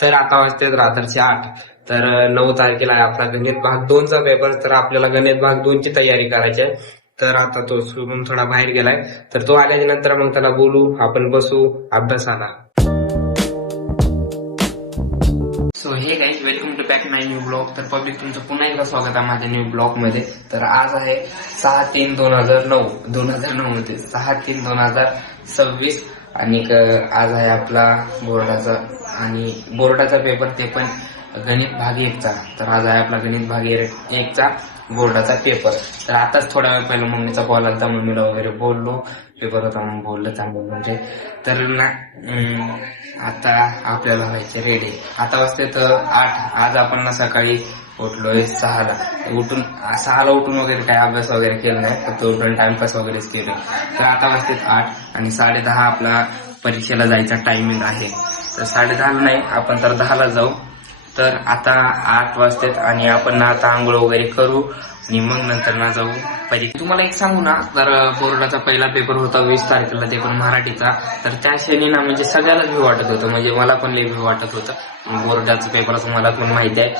तर आता वाजते रात्रीचे 8. तर 9 तारखेला आहे आपला गणित भाग 2चा पेपर. तर आपल्याला गणित भाग 2ची तयारी करायची आहे. तर आता तो सोडून थोडा बाहेर गेलाय. तर तो आल्याच्या नंतर मग त्याला बोलू, आपण बसू अभ्यासाला. So hey guys, welcome to back my new blog. तर पब्लिक तुमचं पुन्हा एकदा स्वागत आहे माझ्या न्यू ब्लॉग मध्ये. तर आज आहे 6/3/2009 मध्ये 6/3/2026 आणि आज आहे आपला बोर्डाचा पेपर, ते पण गणित भाग 1चा. तर आज आहे आपला गणित भाग 1चा बोर्डाचा पेपर. तर आताच थोड्या वेळ पहिला मम्मीचा कॉल आला, मम्मीला वगैरे बोललो, पेपर होता म्हणून बोललं चांगलं म्हणजे. तर ना आता आपल्याला व्हायचे रेडी. आता वाजते तर 8. आज आपण ना सकाळी उठलोय 6ला. 6ला उठून वगैरे काय अभ्यास वगैरे केला नाही, फक्त उठून टाइमपास वगैरेच केलं. तर आता वाजते 8 आणि 10:30 आपला परीक्षेला जायचा टायमिंग आहे. तर 10:30 नाही, आपण तर 10ला जाऊ. तर आता 8 वाजतात आणि आपण ना आता आंघोळ वगैरे करू आणि मग नंतर ना जाऊ परीक्षा. तुम्हाला एक सांगू ना, तर बोर्डाचा पहिला पेपर होता 20 तारखेला, ते पण मराठीचा. तर त्या क्षणी ना म्हणजे सगळ्यालाच भी वाटत होतं, म्हणजे मला पण लई भी वाटत होतं. बोर्डाचा पेपर तुम्हाला पण माहिती आहे,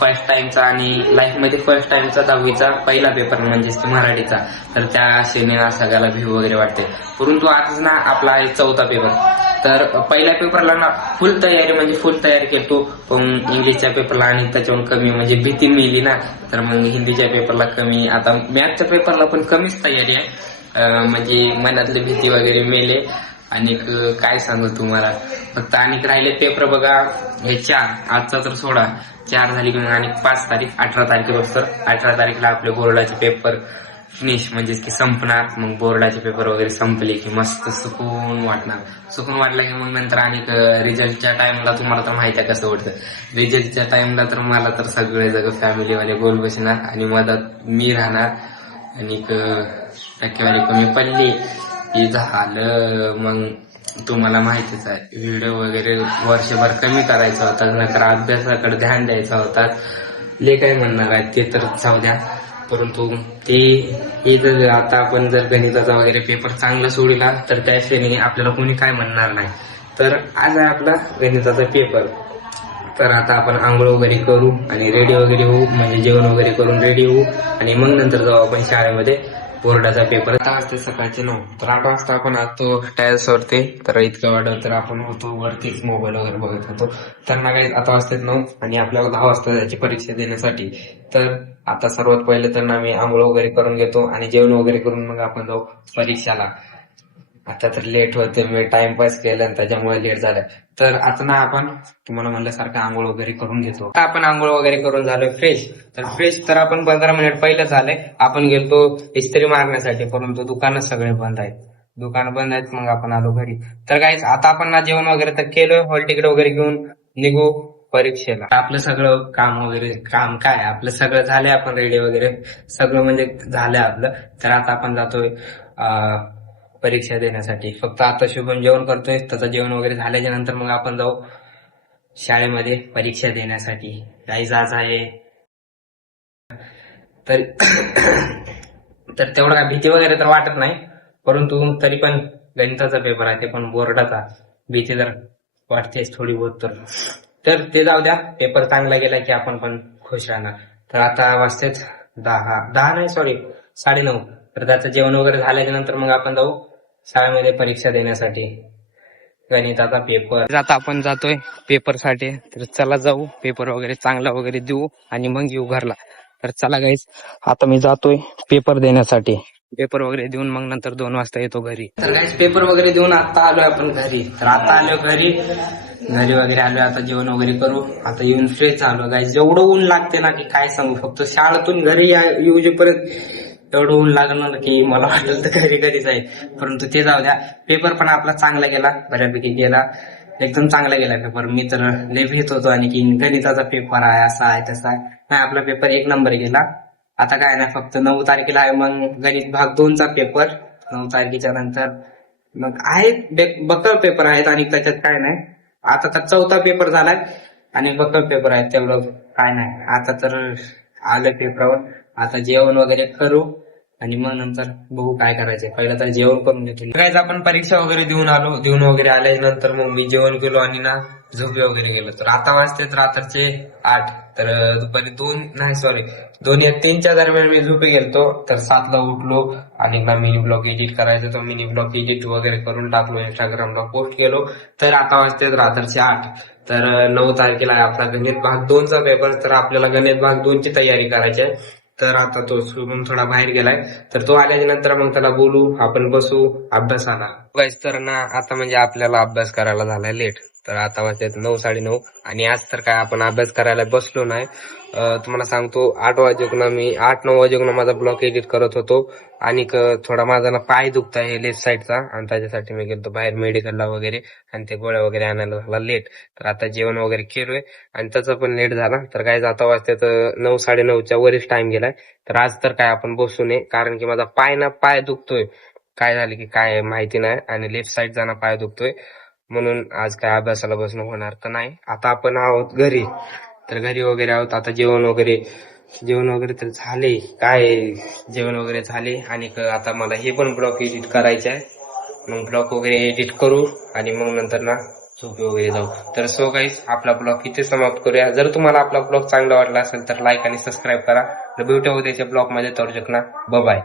फर्स्ट टाइमचा आणि लाईफ मध्ये फर्स्ट टाइमचा 10वीचा पहिला पेपर म्हणजेच मराठीचा. तर त्या क्षणी ना सगळ्याला भीव वगैरे वाटते. परंतु आज ना आपला आहे 4था पेपर. तर पहिल्या पेपरला ना फुल तयारी केली, पण इंग्लिशच्या पेपरला आणि त्याच्याहून कमी म्हणजे भीती मिळली ना. तर मग हिंदीच्या पेपरला कमी, आता मॅथच्या पेपरला पण कमीच तयारी आहे. म्हणजे मनातली भीती वगैरे मेले. आणि काय सांगू तुम्हाला, फक्त आणि राहिले पेपर बघा हे 4. आजचा तर सोडा, 4 झाली की मग आणि 5 तारीख 18 तारखेपासून 18 तारखेला आपले बोर्डाचे पेपर फिनिश म्हणजेच की संपणार. मग बोर्डाचे पेपर वगैरे संपले की मस्त सुकून वाटणार. सुकून वाटलं की मग नंतर आणि रिझल्टच्या टाइमला तुम्हाला तर माहिती आहे कसं वाटतं. रिझल्टच्या टाइमला तर मला तर सगळे जग फॅमिलीवाले गोल बसणार आणि मदत मी राहणार. आणि टक्केवारी कमी पडली की झालं. मग तुम्हाला माहितीच आहे, व्हिडिओ वगैरे वर्षभर कमी करायचा होता, नंतर अभ्यासाकडे ध्यान द्यायचा होता. ले काय म्हणणार आहे ते तर जाऊ द्या. परंतु ते आता आपण जर गणिताचा वगैरे पेपर चांगला सोडला तर त्या क्षणी आपल्याला कोणी काय म्हणणार नाही. तर आज आहे आपला गणिताचा पेपर. तर आता आपण आंघोळ वगैरे करू आणि रेडी वगैरे होऊ, म्हणजे जेवण वगैरे करून रेडी होऊ आणि मग नंतर जाऊ आपण शाळेमध्ये बोर्डाचा पेपर. 8 वाजता सकाळचे 9. तर 8 वाजता आपण आतो टायल्स वरती. तर इतकं वाटत तर आपण होतो वरतीच मोबाईल वगैरे बघत होतो. तर ना काही आता वाजतात 9 आणि आपल्याला 10 वाजता जायची परीक्षा देण्यासाठी. तर आता सर्वात पहिले तर ना मी आंघोळ वगैरे करून घेतो आणि जेवण वगैरे करून मग आपण जाऊ परीक्षाला. आता तर लेट होते, मी टाइमपास केलं आणि त्याच्यामुळे लेट झालं. तर आता ना आपण तुम्हाला म्हणल्यासारखं आंघोळ वगैरे करून घेतो. आता आपण आंघोळ वगैरे करून झालोय फ्रेश. तर फ्रेश तर आपण 15 मिनिट पहिलं झालंय. आपण गेलतो इस्त्री मारण्यासाठी, परंतु दुकानं सगळे बंद आहेत. दुकान बंद आहेत, मग आपण आलो घरी. तर काहीच आता आपण ना जेवण वगैरे तर केलं, हॉल तिकीट वगैरे घेऊन निघू परीक्षेला. आपलं सगळं काम काय आपलं सगळं झालंय, आपण रेडी वगैरे सगळं म्हणजे झालंय आपलं. तर आता आपण जातोय परीक्षा देण्यासाठी. फक्त आता शुभम जेवण करतोय, त्याचं जेवण वगैरे झाल्याच्या नंतर मग आपण जाऊ शाळेमध्ये परीक्षा देण्यासाठी. गाईज आज आहे तर तर तेवढं काय भीती वगैरे तर वाटत नाही, परंतु तरी पण गणिताचा पेपर आहे, ते पण बोर्डाचा, भीती तर वाटतेच थोडी बहुत. तर ते जाऊ द्या, पेपर चांगला गेला की आपण पण खुश राहणार. तर आता वाजतेच 10 नाही सॉरी 9:30. तर त्याचं जेवण वगैरे झाल्याच्या नंतर मग आपण जाऊ शाळेमध्ये परीक्षा देण्यासाठी गणिताचा पेपर. आता आपण जातोय पेपरसाठी. तर चला जाऊ, पेपर वगैरे चांगला वगैरे देऊ आणि मग येऊ घरला. तर चला गाईस, आता मी जातोय पेपर देण्यासाठी. पेपर वगैरे देऊन मग नंतर 2 वाजता येतो घरी. तर गाईस पेपर वगैरे देऊन आता आलोय आपण घरी. तर आता आलो घरी वगैरे आलोय. आता जेवण वगैरे करू. आता येऊन फ्रेश झालो गाईस. जेवढं ऊन लागते ना की काय सांगू, फक्त शाळेतून घरी येऊपर्यंत एवढं ऊन लागलं की मला वाटलं तर घरी जाईल. परंतु ते जाऊ द्या, पेपर पण आपला चांगला गेला, बऱ्यापैकी गेला, एकदम चांगला गेला पेपर. मी तर लय भीत होतो आणि की गणिताचा पेपर आहे, असा आहे तसा आहे. नाही, आपला पेपर 1 नंबर गेला. आता काय नाही, फक्त 9 तारखेला आहे मग गणित भाग 2चा पेपर. 9 तारखेच्या नंतर मग आहेत बक्कळ पेपर आहेत आणि त्याच्यात काय नाही. आता तर 4था पेपर झालाय आणि बक्कळ पेपर आहेत, तेवढं काय नाही. आता तर आलं पेपरावर. आता जेवण वगैरे करू आणि मग नंतर बघू काय करायचंय. पहिलं तर जेवण करून घेतो. काय आपण परीक्षा वगैरे देऊन वगैरे आल्यानंतर मग मी जेवण केलो आणि ना झोपे वगैरे गेलो. तर आता वाजतेत रात्रीचे 8. तर दुपारी 2:03च्या दरम्यान मी झोपे गेलतो. तर 7ला उठलो आणि ना मिनी ब्लॉग एडिट करायचा, तो मिनी ब्लॉग एडिट वगैरे करून टाकलो, इंस्टाग्रामला पोस्ट केलो. तर आता वाजतेत रात्रीचे 8. तर 9 तारखेला आहे आपला गणित भाग 2चा पेपर. तर आपल्याला गणित भाग 2ची तयारी करायची आहे. तर आता तो सोडून थोडा बाहेर गेलाय. तर तो आल्याच्या नंतर मग त्याला बोलू, आपण बसू अभ्यासाला. तर ना आता म्हणजे आपल्याला अभ्यास करायला झालाय लेट. तर आता वाजतात 9, 9:30 आणि आज तर काय आपण अभ्यास करायला बसलो नाही. तुम्हाला सांगतो 8-9 वाजेकडून माझा ब्लॉग एडिट करत होतो आणि थोडा माझा ना पाय दुखता आहे लेफ्ट साईडचा, आणि त्याच्यासाठी मी गेलो बाहेर मेडिकलला वगैरे, आणि ते गोळ्या वगैरे आणायला झाला लेट. तर आता जेवण वगैरे केलोय आणि त्याचा पण लेट झाला. तर काय जाता वाजतात 9-9:30च्या वरच टाइम गेलाय. तर आज तर काय आपण बसू नये, कारण की माझा पाय दुखतोय. काय झालं की काय माहिती नाही, आणि लेफ्ट साईड जाणं पाय दुखतोय, म्हणून आज काय अभ्यासाला बसणं होणार तर नाही. आता आपण आहोत घरी. तर घरी वगैरे आहोत. आता जेवण वगैरे तर झाले. जेवण वगैरे झाले आणि आता मला हे पण ब्लॉग एडिट करायचे आहे. मग ब्लॉग वगैरे एडिट करू आणि मग नंतर ना झोपे वगैरे जाऊ. तर सो गाईज, आपला ब्लॉग इथे समाप्त करूया. जर तुम्हाला आपला ब्लॉग चांगला वाटला असेल तर लाईक आणि सबस्क्राईब करा. तर भेटूया उद्याच्या ब्लॉग मध्ये. तर बाय.